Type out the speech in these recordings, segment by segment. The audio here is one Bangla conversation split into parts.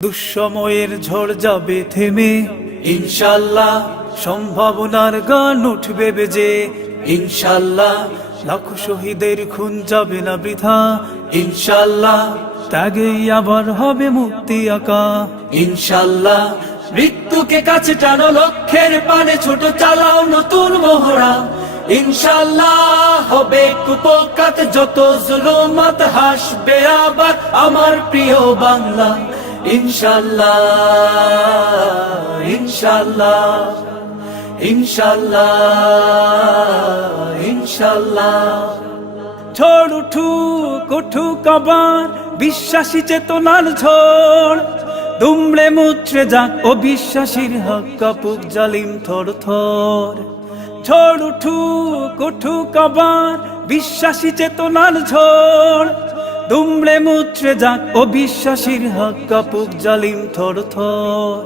দুঃসময়ের ঝড় যাবে থেমে, ইনশাল্লাহ সম্ভাবনার গান উঠবে বেজে। ইনশাল্লাহ লাখো শহীদের খুন যাবে না বৃথা। ইনশাল্লাহ ত্যাগেই আবার হবে মুক্তি আঁকা। ইনশাল্লাহ মৃত্যুকে কাছে টানো, লক্ষ্যের পানে ছোট চালাও নতুন মহড়া। ইনশাল্লাহ হবে কুপকাত যত জুলুমাত, হাসবে আবার আমার প্রিয় বাংলা। ইনশাল্লাহ ইনশাল্লাহ ইনশাল্লাহ ইনশাল্লাহ। ঝড় উঠুক উঠুক আবার বিশ্বাসী চেতনার ঝড়, দুমড়ে মুচড়ে যাক অবিশ্বাসীর হক, কাপুক জালিম থর থর। ঝড় উঠুক উঠুক আবার বিশ্বাসী চেতনার ঝড়, দুমড়ে মুচড়ে যাক অবিশ্বাসীর হক, কাপুক জালিম থর থর।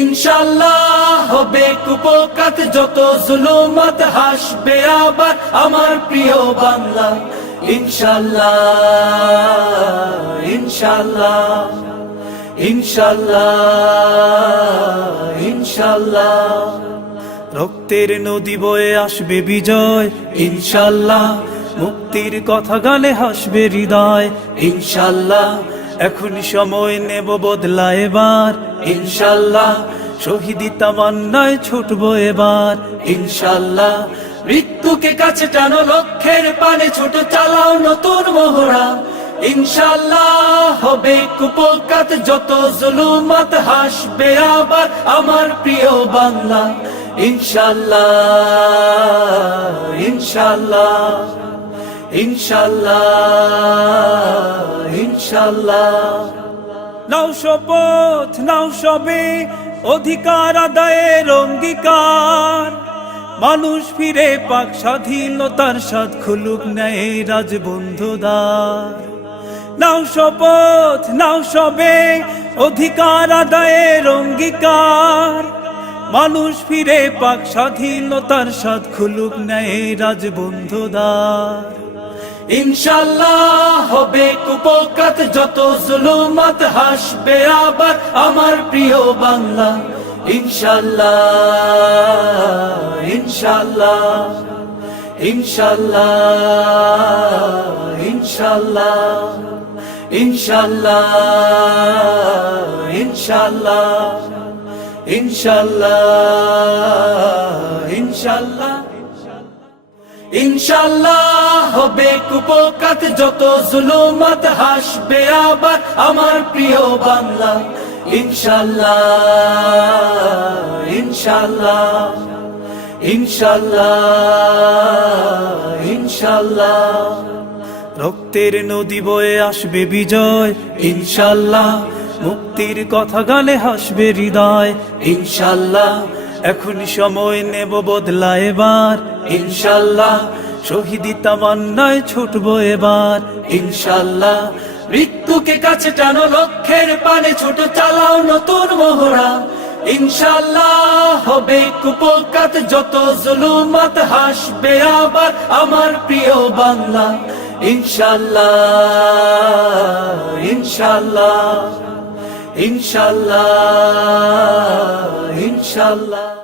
ইনশাল্লাহ হবে কুপকাত যত জুলুমাত, হাসবে আবার আমার প্রিয় বাংলা। ইনশাল্লাহ ইনশাল্লাহ ইনশাল্লাহ ইনশাল্লাহ। রক্তের নদী বয়ে আসবে বিজয়, ইনশাল্লাহ মুক্তির কথা গানে হাসবে হৃদয়। ইনশাল্লাহ এখনই সময় নেব বদলা এবার। ইনশাল্লাহ শহীদি তামান্নায় ছুটবো এবার। ইনশাল্লাহ মৃত্যুকে কাছে টানো, লক্ষ্যের পানে ছোট চালাও নতুন মহড়া। ইনশাল্লাহ হবে কুপকাত যত জুলুমাত, হাসবে আবার আমার প্রিয় বাংলা। ইনশাল্লাহ ইনশাল্লাহ ইনশাল্লাহ ইনশাল্লাহ। নাও শপথ নাও সবে অধিকার আদায়ের অঙ্গীকার, মানুষ ফিরে পাক স্বাধীনতার স্বাদ, খুলুক ন্যায় রাজবন্ধুদ্বার। নাও শপথ নাও সবে অধিকার আদায়ের অঙ্গীকার, মানুষ ফিরে পাক স্বাধীনতার স্বাদ, খুলুক ন্যায় রাজবন্ধুদ্বার। ইনশাল্লাহ হবে কুপকাত যত জুলুমাত, হাসবে আবার আমার প্রিয় বাংলা। ইনশাল্লাহ ইনশাল্লাহ ইনশাল্লাহ ইনশাল্লাহ ইনশাল্লাহ ইনশাল্লাহ ইনশাল্লাহ ইনশাল্লাহ। ইনশাল্লাহ হবে কুপকাত যত জুলুমাত, হাসবে আবার আমার প্রিয় বাংলা। ইনশাল্লাহ ইনশাল্লাহ ইনশাল্লাহ ইনশাল্লাহ। রক্তের নদী বয়ে আসবে বিজয়, ইনশাল্লাহ মুক্তির কথা গানে হাসবে হৃদয়। ইনশাল্লাহ এখনই সময় নেব বদলা এবার। ইনশাল্লাহ শহীদি তামান্নায় ছুটবো এবার। ইনশাল্লাহ মৃত্যুকে কাছে টানো, লক্ষ্যের পানে ছোট চালাও নতুন মহড়া। ইনশাল্লাহ হবে কুপকাত যত জুলুমাত, হাসবে আবার আমার প্রিয় বাংলা। ইনশাল্লাহ ইনশাল্লাহ ইনশাল্লাহ ইনশাল্লাহ।